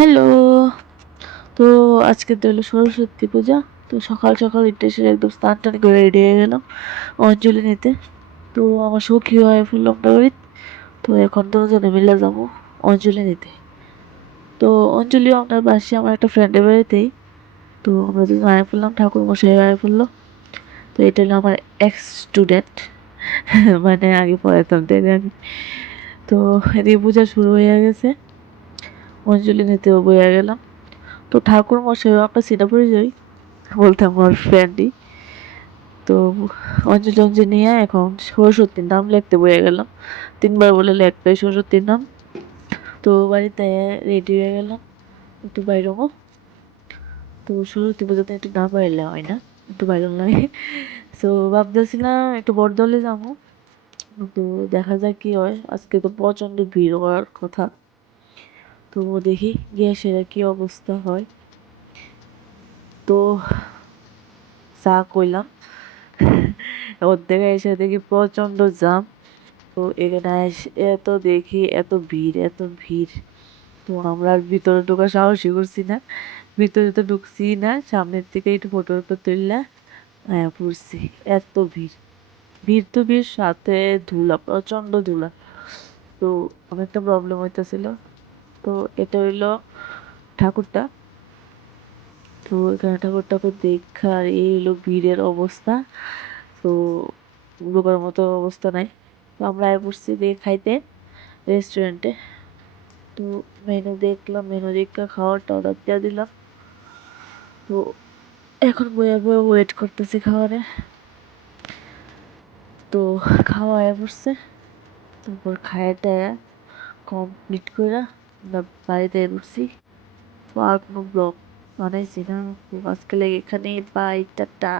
Hello. তো আজকে তো হলো সরস্বতী পূজা। তো সকাল সকাল উঠে এসে একদম স্নান টান করে রেডি হয়ে গেলাম অঞ্জলি নিতে। তো আমার সখী হয় ফুললংটা বাড়ি। তো এখন দুজনে মিলে যাবো অঞ্জলি নিতে। তো অঞ্জলি আপনার পাশে আমার একটা ফ্রেন্ডের বাড়িতেই। তো আমরা দুজন আয়া পড়লাম, ঠাকুর মশাই আয়া পড়লো। তো এটা হলো আমার এক্স স্টুডেন্ট, মানে আগে পড়াতাম তাই আমি। তো এদিকে পূজা শুরু হয়ে গেছে, অঞ্জলি নিতেও বইয়া গেলাম। তো ঠাকুর মশাইও আমরা চিনা পরিচয়, বলতাম আমার ফ্রেন্ডই। তো অঞ্জলি টঞ্জলি নিয়ে এখন সরস্বতীর নাম লিখতে বয়ে গেলাম। 3বার বলে লিখতে সরস্বতীর নাম। তো বাড়িতে রেডি হয়ে গেলাম, একটু বাইরমো। তো সরস্বতী পুজোতে একটু না বাইরলে হয় না, একটু বাইরম লাগে। তো ভাবতেছিলাম একটু বড়দলে যাবো, তো দেখা যায় কি হয়। আজকে তো প্রচণ্ড ভিড় হওয়ার কথা। তো দেখি গিয়ে সেটা কি অবস্থা হয়। তো চা কইলাম, অর্ধেক এসে দেখি প্রচণ্ড জাম। তো এখানে এত দেখি এত ভিড় এত ভিড়। তো আমরা আর ভিতরে ঢোকার সাহসই করছি না, ভিতরে তো ঢুকছি না, সামনের থেকে একটু ফটো ফটো তুললা হ্যাঁ পড়ছি। এত ভিড়, ভিড় তো ভিড়, সাথে ধুলা, প্রচণ্ড ধুলা। তো অনেকটা প্রবলেম হইতেছিল। তো এটা হইলো ঠাকুরটা। তো এখানে ঠাকুরটাকে দেখা আর এই হলো ভিড়ের অবস্থা। তো ঢোকার মতো অবস্থা নাই। তো আমরা আয় পড়ছি দিয়ে খাইতে রেস্টুরেন্টে। তো মেনু দেখলাম, মেনু দেখে খাওয়ারটা অর্ডার দিয়ে দিলাম। তো এখন বয়ে বয়ে ওয়েট করতেছি খাওয়ারে। তো খাওয়া আয়া পড়ছে, তারপর খায়া টায়া কমপ্লিট করে আমরা বাড়িতে পড়ছি। তো আর কোনো ব্লগ বানাইছি না। তো আজকে লেগে এখানেই, বাই, টাটা।